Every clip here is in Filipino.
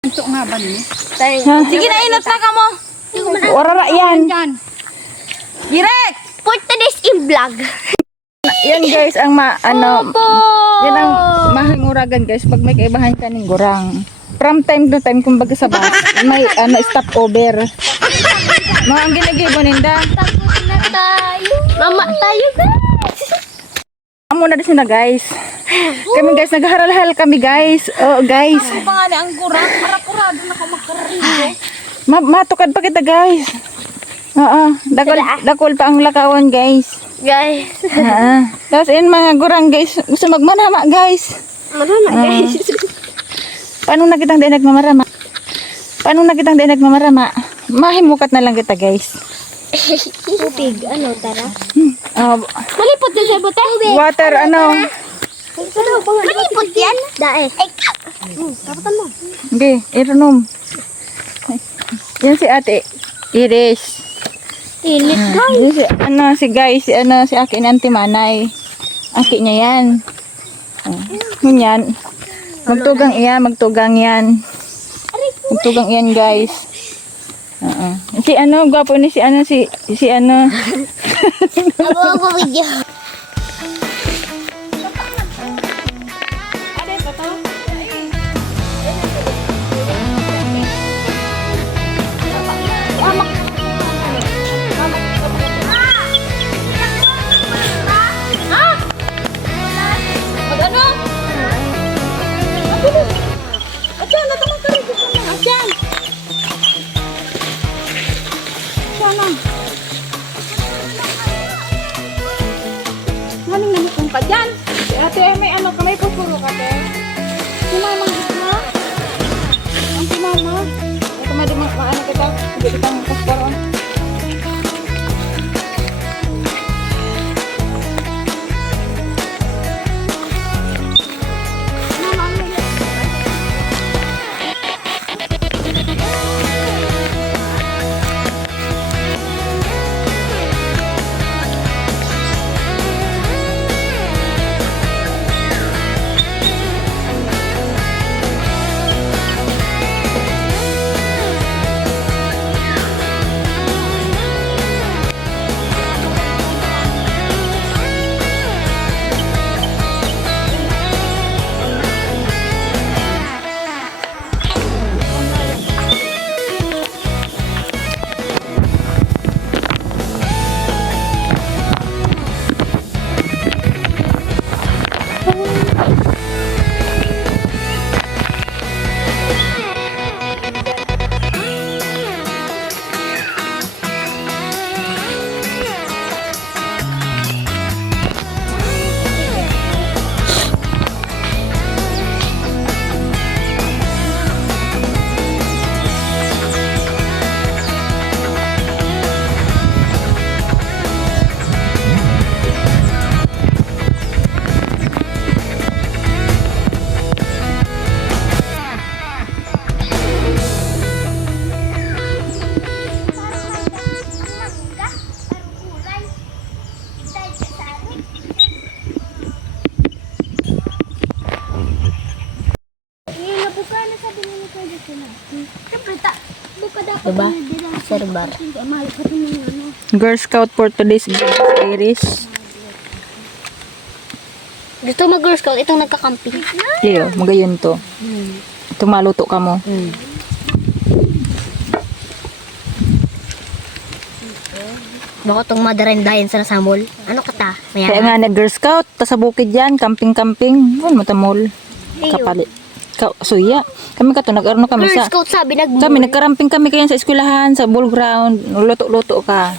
Ito nga ba ni? Sige na, inot na ka mo. Warara yan. Direct! For today's vlog. Yan guys, ang yan ang mahinguragan guys pag may kaibahan ka ng gurang. From time to time, kumbaga sa bus, may stop over. Mga ang ginagibo ninda. Tapos na tayo. Mama tayo guys. Amo na din na guys. Kami guys, nagharal-hal kami guys. Oh guys. Ang pangalan ang kurang. Marapurado na ka magkararigo. Matukad pa kita guys. Oo, dakol pa ang lakawan guys. Guys. Tapos yun mga gurang guys, gusto magmanama guys. Marama guys. Paano na kitang di nagmamarama? Paano na kitang di nagmamarama? Mahimukat na lang kita guys. Tubig. Ano tara? Malipot din siya bote. Water Malipot yan. Dae. Tapatan mo. Okay, irunom. Yan si ate Iris. Init guys. Yan si guys, si akin Auntie Manay. Aki niya yan. Yan. Magtugang yan. Magtugang yan guys. Si gwapo ni si Abo video. Maning namukong ka dyan. Si ate, may pupuro ka, te. Si mama, ha? Ang si mama. Ito maano kita. Hindi kitang pasporon. Diba? Serbar. Girl Scout for today's Iris. Gusto mag-Girl Scout, itong nagka-camping. Iyo, magayon to. Tumaluto ka mo. Baka itong madarendayan sa nasamol. Ano kata? Kaya nga nag-Girl Scout, ta sa bukid yan, camping-camping. Ano matamol? Kapalit. Suya. Kami ka to, nag-arno kami Girl sa... Scout sabi Kami, nagkaramping kami kaya sa eskwelahan, sa ball ground. Luto-luto ka.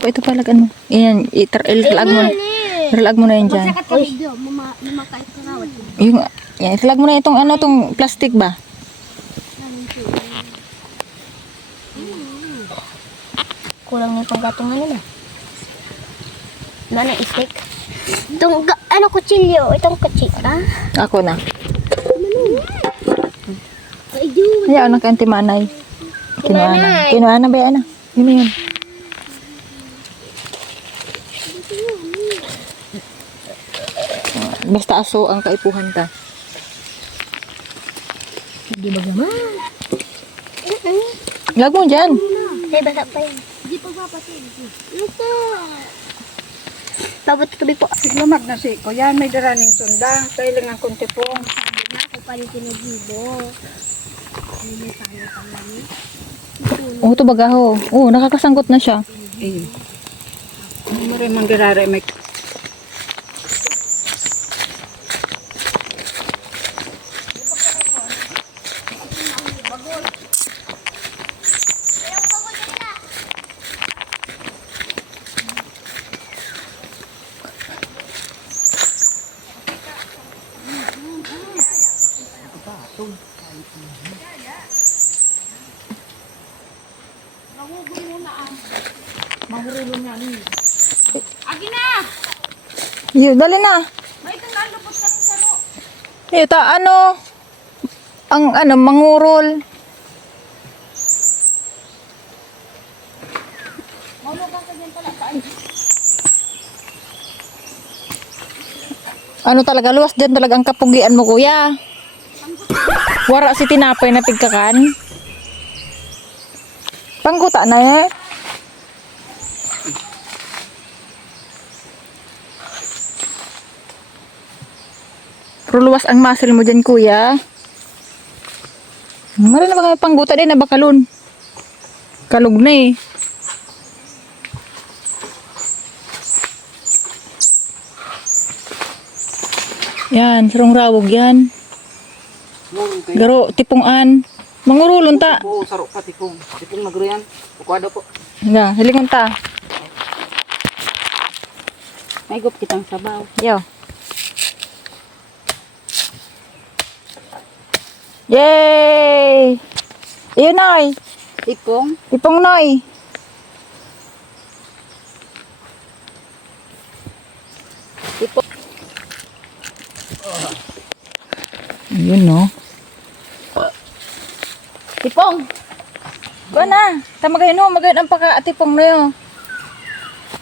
Ito pala ano. Yan, ilag mo na yan dyan. Ilag mo na itong plastic ba? Kulang na yung panggatungan nila. Ano istik? Itong, kutsilyo. Itong kutsilyo. Ako na. Ayaw na ka Auntie Manay. Kinuha na ba yan? Yun na yun. Basta aso ang kaipuhan ta. Hindi ba naman? Lag mo dyan. Ay, basa pa yan. Hindi pa papasin. Ito. Tabot tubi po. Siglamag na si ko. Yan, may daraning sunda. Kailangan kong tipong. Ako pa rin tinagibo. Oh, ito bagaho. Oh, nakakasanggot na siya. Eh. Ano rin mang dirare may mahurulong na ni. Agi na! Yo, dali na. May itong lupot ka ng saro. Ito, ang mangurol. Maulugan ka dyan pala. Ano talaga, luwas dyan talaga ang kapugian mo, kuya. Wara si tinapay na pigkakan. Pangguta na eh. Pero luwas ang muscle mo dyan, kuya. Mara na ba kami pangguta din na bakalon? Kalog na eh. Yan, sarong rawog yan. Garo, tipungan. Mangurulon ta. Oo, saro pa tipong. Tipong magro yan. Kukwado po. Nga, hilingon ta. May gup kitang sabaw. Yo. Yay! Iyon, Noy. Tipong. Tipong, Noy. Tipong. Ayun, no. Tipong. Kuha na. Tamagayin mo. Magayin ang pagka-tipong na yun.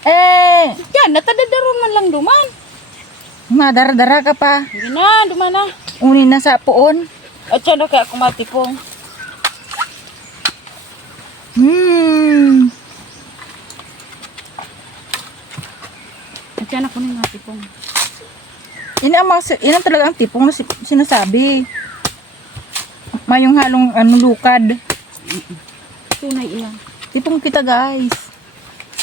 Eh, Yan, natadadaron man lang duman. madara-dara ka pa. Hindi na, duman na. Unin na sa puon. At siya na kaya kumatipong. At siya na kunin nga tipong. Yan ang talaga ang tipong na sinasabi. Mayong halong lukad. Tunay ilang. Tipong kita, guys.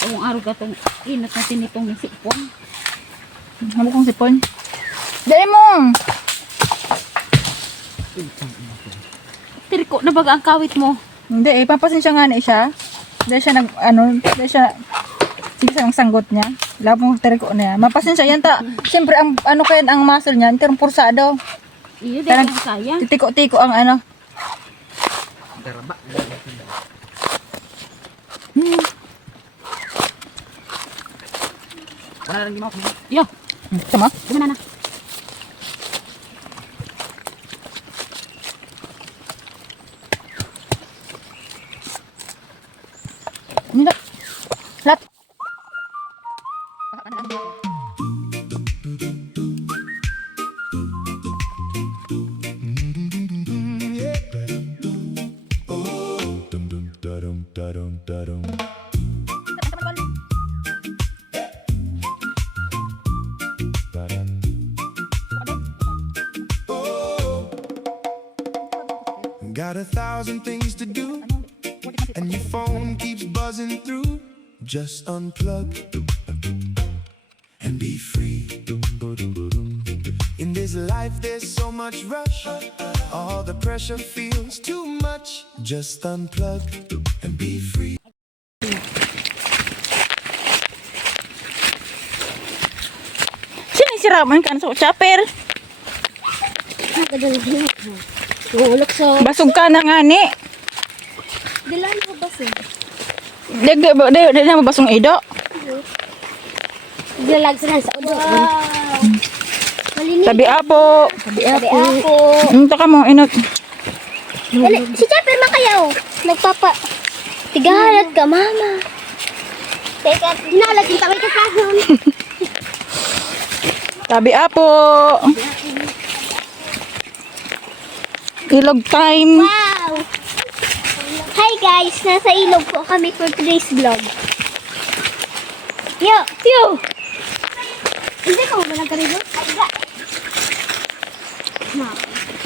Ang araw ka itong inat na tinipong ng sipong. Hamo kong sipon. Dali mo. Tiriko na baga ang kawit mo. Hindi eh, papasensya nga na siya. Dahil siya dahil siya, sige sa sanggot niya. Labong teriko na yan. Mapasensya yan ta. Siyempre, ang kaya ang muscle niya, terong pursado. Iyo, di Parang- ko kaya. Titiko-tiko ang Wala lang ginawa. Yo, Sama? duman na. Hindi. Lap. Got 1,000 things to do, and your phone keeps buzzing through. Just unplug and be free. In this life, there's so much rush. All the pressure feels too much. Just unplug and be free. Sino yung siraman ka sa chopper? Nakadalagin. Tulog sa... Basog ka na nga ni. Dilan ko ba siya? Di na mabasong ido. Dilag sila sa ulo. Malinis. Tabi apo. Sabi ako. Taka mo, inot. Dali, si Chopper makayaw. Nagpapa... Tigahalat ka, mama. Teka, dinalat yung taway ka kanon. Tabi apo. Ilog time. Wow! Hi guys! Nasa ilog po kami for today's vlog. Yo! Yo! Hindi ka ba nagkarigo? Ay, ga!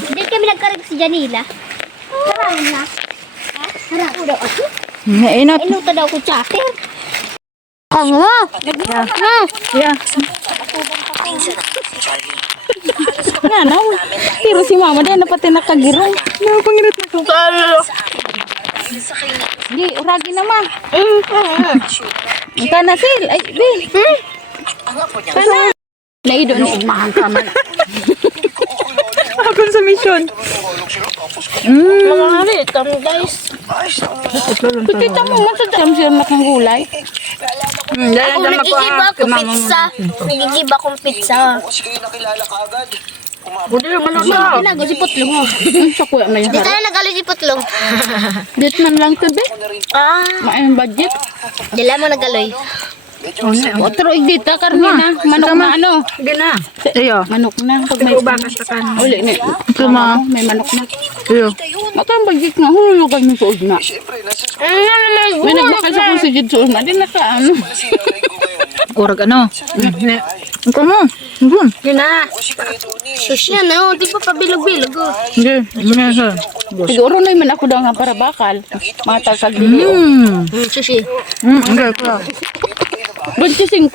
Hindi kami nagkarigo si Janila. Harang na. Ha? Harang ko daw ako. Mainat. Inuta daw ko chatter. Ano? Yeah. Nga na. Pero si mama din napati nakagirong. Napangirit na ko. Di, uragi naman. Ika na sil. Ay, di. Sana. Naido ni umahang ka man. Akon sa mission. Mga halitam guys. Kita mo man sa dam siya nakang gulay. Ako nagigiba akong pizza. Nagigiba akong pizza. Buti naman ako. Tinago si Putlong mo. Sa kuya na yung Dito na nagalo si Putlong. Dito man lang tabi. Ah. Maayong budget. Dila mo nagaloy. Otro igdita karni na. Manok na ano. Hindi na. Iyo. Manok na. Pag may ubakas sa kanan. Uli ni. Ito ma. May manok na. Iyo. Matang budget nga. Hulugan mo sa ugna. May nagbakal sa kong sigid sa ugna. Di na ka ano. Kurag ano. Ito mo. Yun na. Sus yan oh. Di pa pabilog-bilog oh. Hindi. Siguro na man ako daw nga para bakal. Mata sa gili. Sushi. Hindi ka. 25.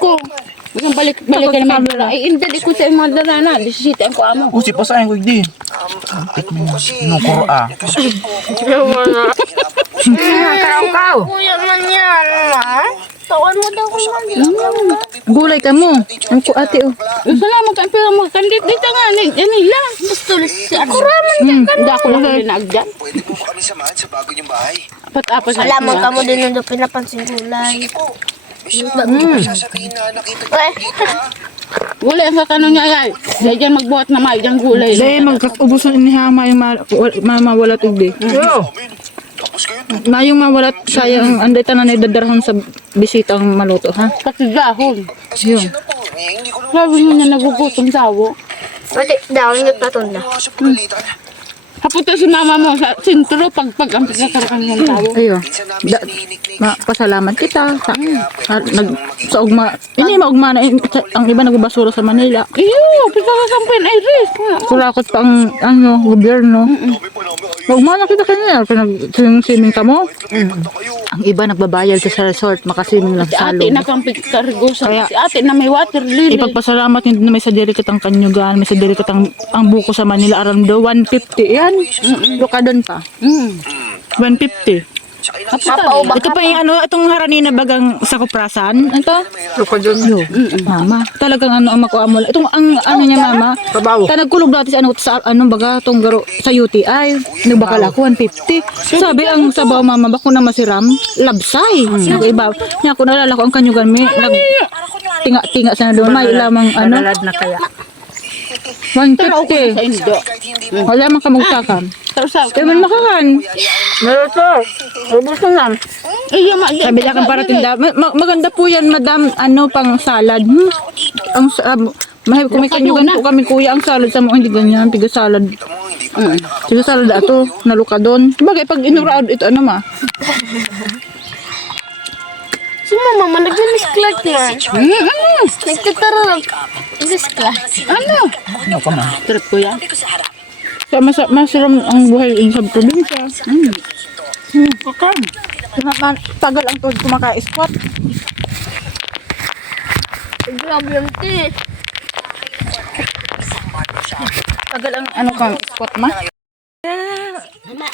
Yung balik-balik ka naman dala. Ay, hindi ko sa mga dala na. 17 ang ko amo. Usi pa sa ko di. Nukuro ah. Karaw-kaw. Kuya man yan ma. Tawan mo daw kung Gulay ka mo. Ang ko ate oh. Salamat ka pero mo kandit dito nga nila. gusto si ako raman. Hindi ako lang dinagdan. Pwede po ba kami samahan sa bago niyong bahay? Apat-apat na. Salamat ka mo din nung pinapansin gulay. Sasabihin na nakita niyo dito ha. Gulay ang katanong niya ay. Dahil dyan magbuhat na may dyan gulay. Dahil magkatubusan ni Hama yung mawalat ugdi. Tapos kayo Mayong mawalat sayang anday tanan ay dadarhon sa bisitang maluto ha. Kasi dahon. Yun. na po. Hindi ko naman Sabi mo niya nagugutom sawo. Pati daw yung tatunda. sa pagalitan. Haputo si mama mo sa sintro pag ang pagkakaroon ng tao. Ayo. Minsan namin sininiknik. Pasalamat kita sa sa ugma. Ini maugma na ang iba nagbabasura sa Manila. Iyo, pagkakasampin ay ris. Kurakot pa ang ano, gobyerno. Maugma na kita kanya pinag-swimming ka mo. Ang iba nagbabayad sa resort makaswimming lang sa salog. Ate na kang pagkargo sa si ate na may water lily. Ipagpasalamat hindi na may sadiri kitang kanyugan, may sadiri kitang ang buko sa Manila around 150 yan. Luka doon pa. 150. Ito pa yung ano, itong harani na bagang sa kuprasan. Ito? Luka doon. Mama, talagang ano ang makuha mo. Itong ang ano niya mama. Nagkulog dati sa ano, baga itong garo sa UTI. Nagbakala ko 150. Sabi ang sabaw mama, bako na masiram. Labsay. Iba. Niya ako nalala ko ang kanyugan may tinga-tinga sa na doon. May lamang ano. Na kaya. 150. Wala man kamugsakan. Kaya man makakan. Meron to. Ubus na lang. Sabi na kang para tinda. Maganda po yan, madam. Ano, pang salad. Ang mahal kung may kanyugan po kami kuya. Ang salad sa mga hindi ganyan. Tiga salad. Tiga salad ato. Naluka doon. Bagay, pag inuraad ito, ano ma? Si mama nag-miss Clark man. Nagtatarap. Miss Clark. Ano? Ano ka ma? Trip ko yan. Kaya masiram ang buhay sa probinsya. Kakam. Tagal ang tuhod kumaka-spot. Grabe yung tea. Tagal ang ano kang spot ma?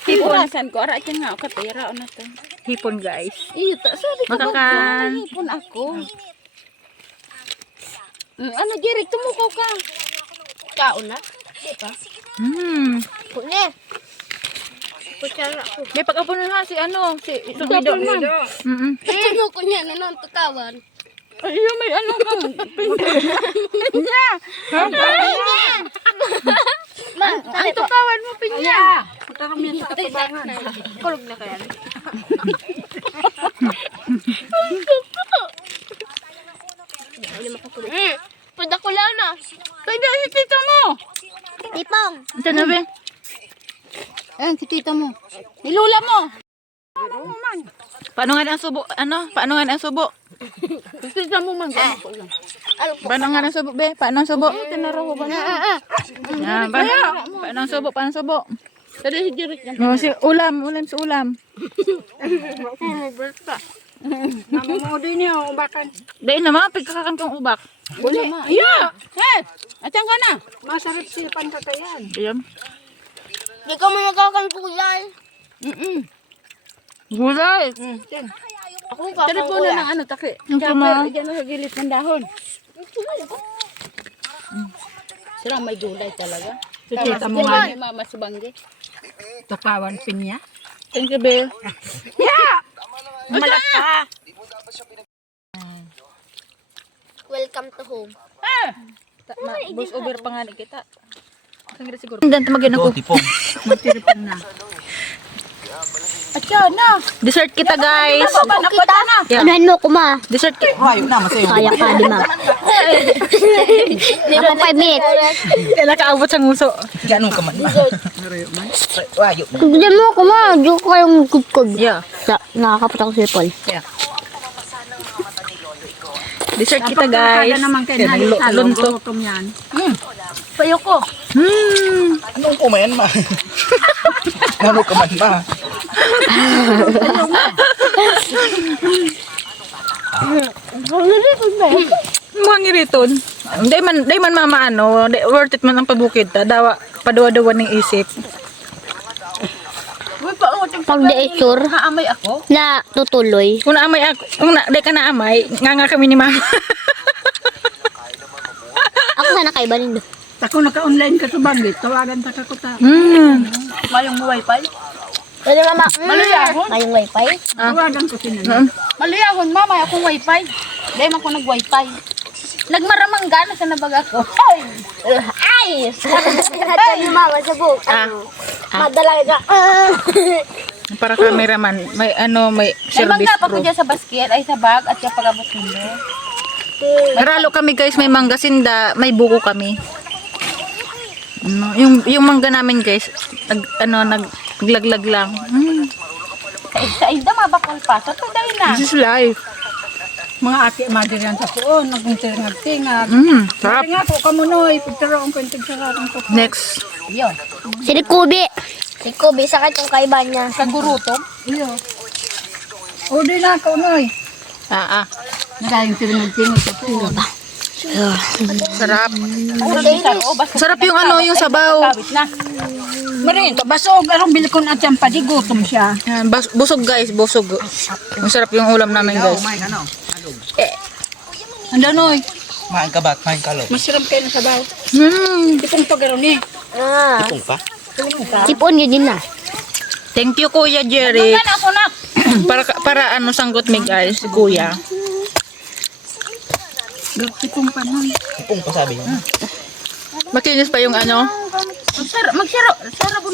Hipon. Saan ko? Ara nga. Katira na to. Hipon guys. Iyo, sabi ko makakan. Hipon ako. Ano, Jerry, tumukaw ka. Kaon na. Diba? Punya. Pucara ako. May pag-apunan ha si ano, si Subido. Ano ko niya nanon tukawan. Ayun, may ano kang pinya. Ang tukawan mo, pinya. Kulog na kaya. Pwede ko lang na. Kaya si tita mo. Tipong. Ito na, be. Ayan, si tita mo. Nilula mo. Paano nga ang subo? Ano? Paano nga ang subo? Si tita mo man. Paano nga ang subo, be? Paano ang subo? Tinaraho ba na? Yan, paano ang subo? Paano ang subo? Tadi si Jirik yan. Oh, si ulam sa ulam. Namamudi niya, ubakan. Dahil naman, pagkakakan kang ubak. Buli. Iya. Hey, atang ka na. Masarap si pankakayan. Ayan. Di ka mo nagkakalkulay. Gulay. Ako Tadi po na ng ano, taki. Ang sama. Diyan na sa gilid ng dahon. Sila may gulay talaga. Tita mo nga. Mama Subangge. Takawan pinya. Thank you, be. Malak ka. Welcome to home. Bus over pa nga ni kita. Sanggira siguro. Dan tamagin ako. Tipong. Atya na. Dessert kita, guys. Kita na. Yeah. Anuhan mo ko, ma. Dessert kita. Hayo na, masayo. Kaya ka, di ma. Ako 5 minutes. Kailan kaabot sa nguso. Ganun ka man. Hayo. Diyan mo ko, ma. Diyan ko kayong kukog. Yeah. Nakakapot ako sa Paul. Dessert kita, guys. Lunto. Payo ko. Anong kumain ma? Anong kumain ma? Mga ngiriton. Day man mama ano, worth it man ang pabukid ta. Dawa padawa-dawa ning isip. Pag de-sure, Haamay ako. na tutuloy. Kung naamay ako, day ka naamay, nga kami ni mama. Ako sana kay Balindo. Ako naka-online ka sa Banggit. Tawagan ta ka ko ta. Mayong mo wifi? Pwede mama. Maluyahon? Mayong wifi. Tawagan ko sila. Maluyahon, mama. Akong wifi. Dahil man ko nag-wifi. Nagmaramangga na sa nabag ako. Ay! Ay! Yung mama sa buhok. Madala ka. Para cameraman, may may May service mangga pa ko pro. dyan sa basket, ay sa bag, at yung pagabot nilo. Naralo kami guys, may mangga sinda, may buko kami. Yung mangga namin guys, naglaglag lang. Sa ida, mabakal pa. Sa to dahil na. This is life. Mga ati, madir yan sa puon. Nagtingag-tingag. Sarap. Nga po, kamunoy. Pagtaraong ko yung tigsarang ko. Next. Yun. Si Kubi. Si Kubi, sakit yung kaiban niya. Kagurutom. Yun. O, di na, kaunoy. Nagayong tingag-tingag sa puon. Sarap. Sarap. Sarap yung yung sabaw. Kawit na. Marin, basog. Arong bilikon at yan pa. Di gutom siya. Yan, busog guys, busog. Masarap yung ulam namin guys. Andanoy. Main ka ba? Main ka lo. Masiram kayo na sabaw. Tipong pagaron eh. Tipong pa? Tipon yun din na. Thank you Kuya Jerry. Ano ako na? para sanggot mi guys, si Kuya. Tipong pa nun. Tipong pa sabi niya. Makinis pa yung Magsarabon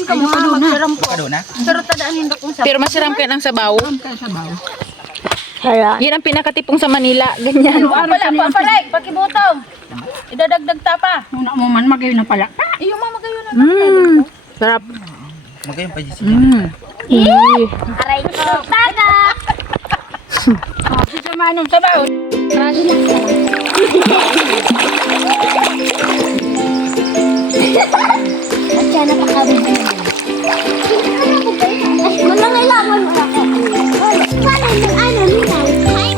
ka mo. Magsaram po. Kado na? Sarap tadaan yung dakong sabaw. Pero masiram kayo ng sabaw. Hala. Yan ang pinakatipong sa Manila. Ganyan. Pala, palay, pakibutong. Idadagdag tapa. Una mo man, magayon na pala. Iyo mo, magayon na. Sarap. Magayon pa dito. Aray ko. Taga! Si Samanong sabaw. At siya napakabig na yun. Manangailangan mo ako. Paano yung ano nila? Hi,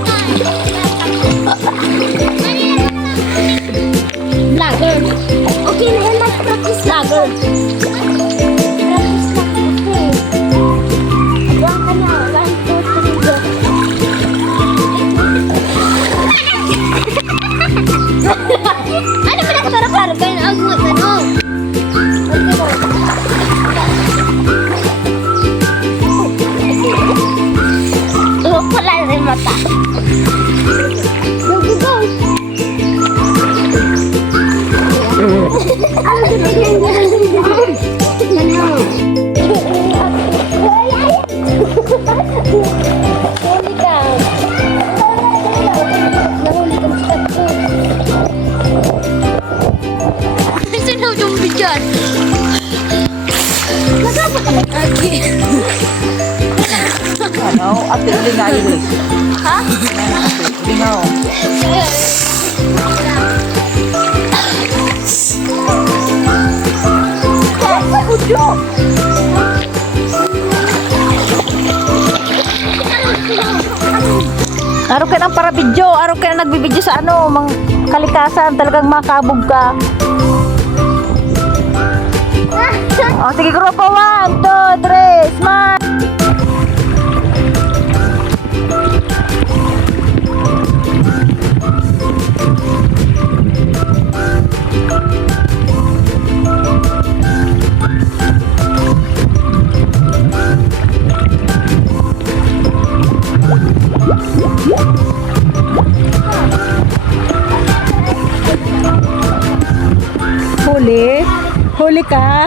Vlogger. Okay na yan, mag-practice vlogger. Practice lang kasi. Diyan ka na. 1, 2, 3, go. Ano ba nagkara-kara kayo na agmot na no? Wala rin mata. Go, go, go. Nahuli ka. Ano? Ate, lingaw English. Ha? Lingaw. Araw ka ng para video, araw ka na nagbibideo sa ano, mang kalikasan, talagang makabog ka. O, sige, grupo 1, 2, 3, smile! Huli? Huli ka?